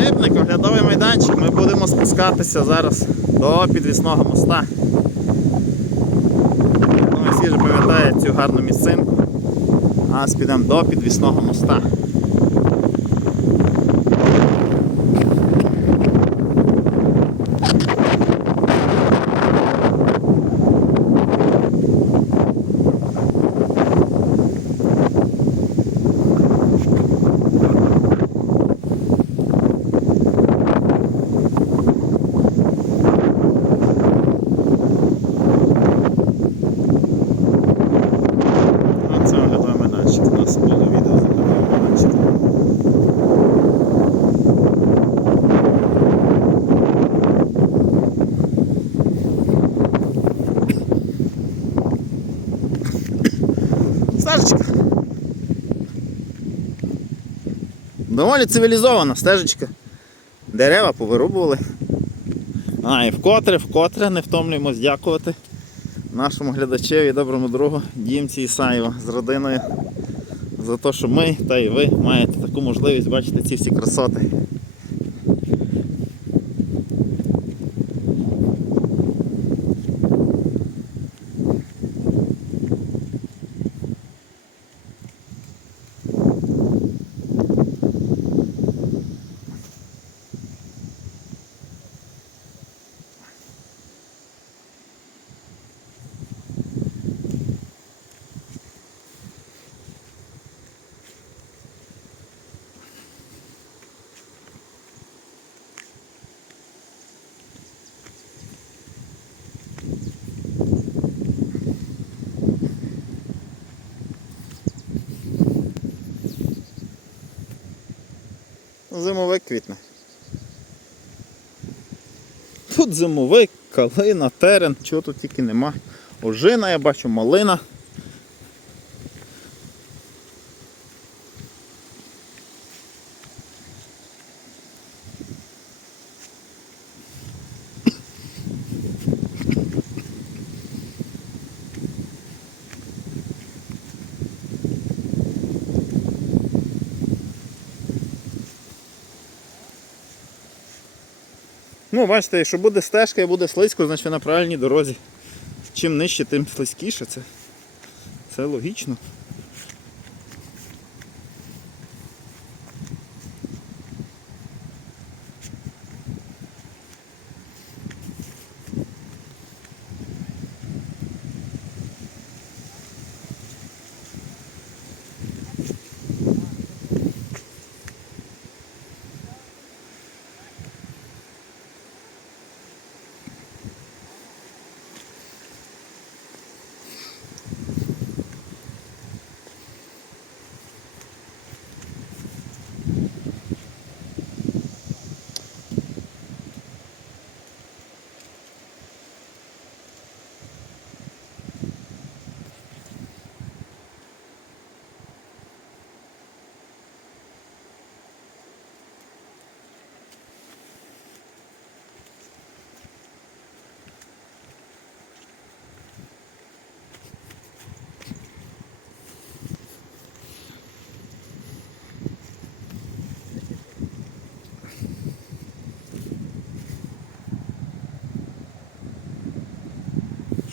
Рибник, оглядовий майданчик, ми будемо спускатися зараз до підвісного моста. Ну, всі ж пам'ятають цю гарну місцинку. А зараз підемо до підвісного моста. Оце оглядовий майданчик. У нас було відео з оглядового майданчика. Стежечка. Доволі цивілізована стежечка. Дерева повирубували. А, і вкотре, вкотре не втомлюємось дякувати нашому глядачеві, і доброму другу Дімці Ісаєва з родиною за те, що ми та і ви маєте таку можливість бачити ці всі красоти. Квітне. Тут зимовик, калина, терен, чого тут тільки нема. Ожина, я бачу, малина. Ну, бачите, якщо буде стежка і буде слизько, значить ви на правильній дорозі. Чим нижче, тим слизькіше. Це, це логічно.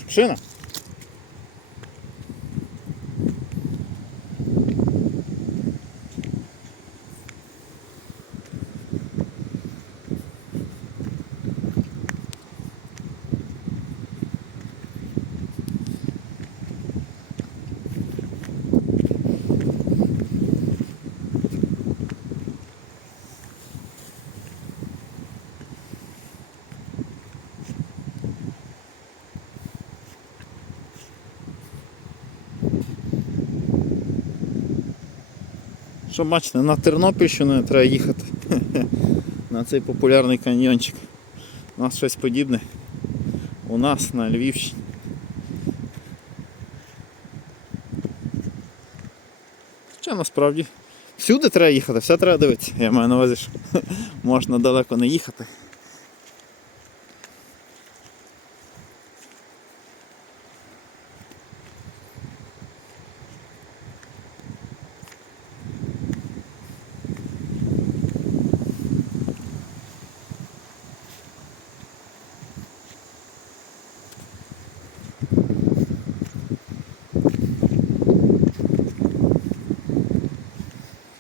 是呢。Що бачите, на Тернопільщину треба їхати. на цей популярний каньйончик. У нас щось подібне. У нас на Львівщині. Хоча насправді всюди треба їхати, все треба дивитися. Я маю на увазі, що можна далеко не їхати.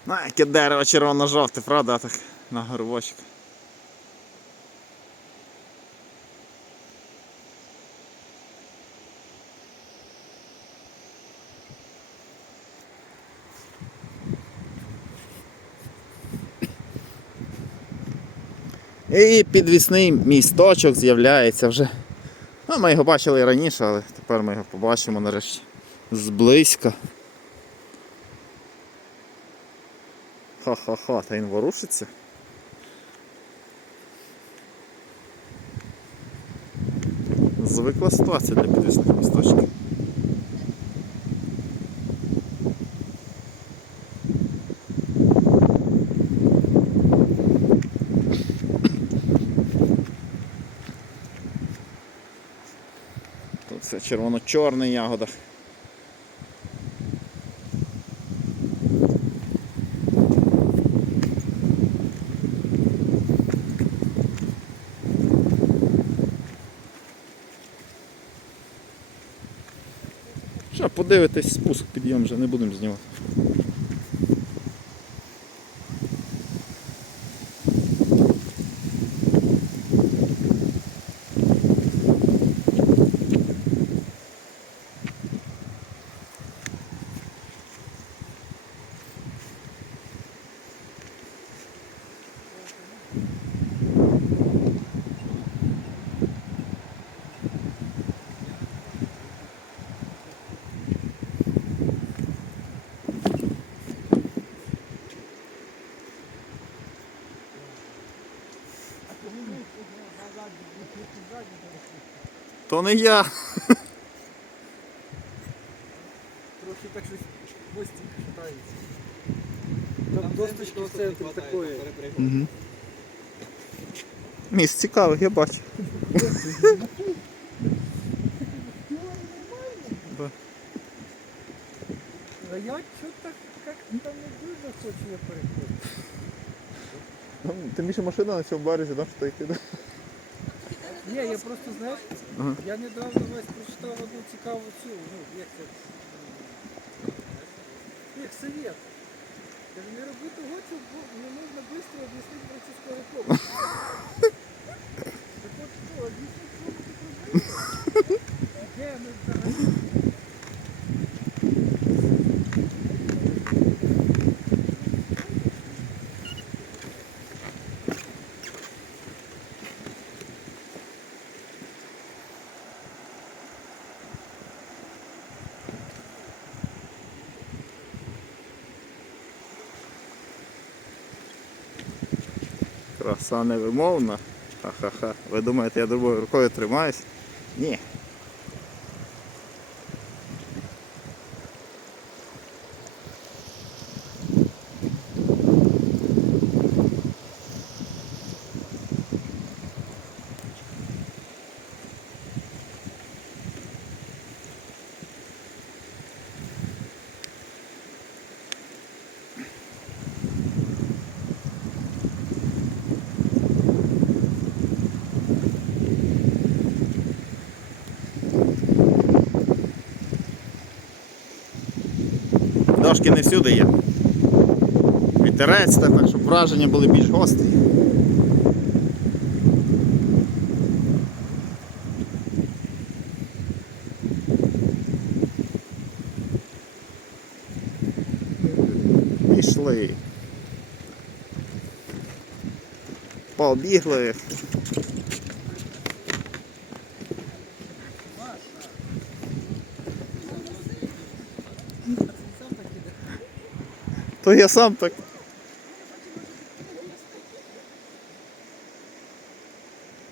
На, яке дерево червоно-жовте, правда, так на горбочок. І підвісний місточок з'являється вже. Ну, ми його бачили раніше, але тепер ми його побачимо нарешті зблизька. Ха-ха-ха, та він ворушиться. Звикла ситуація для підвісних місточків. Тут все червоно-чорний ягода. Що, подивитись спуск підйом вже не будемо знімати. То не я. Трохи так щось хвостик шатається. Там досточка в центрі такої. Угу. Місць цікавих, я бачу. А я чого так як там не дуже хочу я переходити. Ну, Тим більше машина на цьому березі, да, що йти. Ні, я просто, знаєш, Ага. я недавно ось прочитав одну цікаву цю, ну, як це, як совет. Каже, не роби того, що бу- не можна швидко об'яснити французьку реформу. Так от що, об'ясніть, що ви тут робите? Ні, ну взагалі. Краса невимовна. Ха-ха-ха. Ви думаєте, я другою рукою тримаюсь? Ні. Дошки не всюди є. Вітерець, так, щоб враження були більш гострі. Пішли. Побігли. То я сам так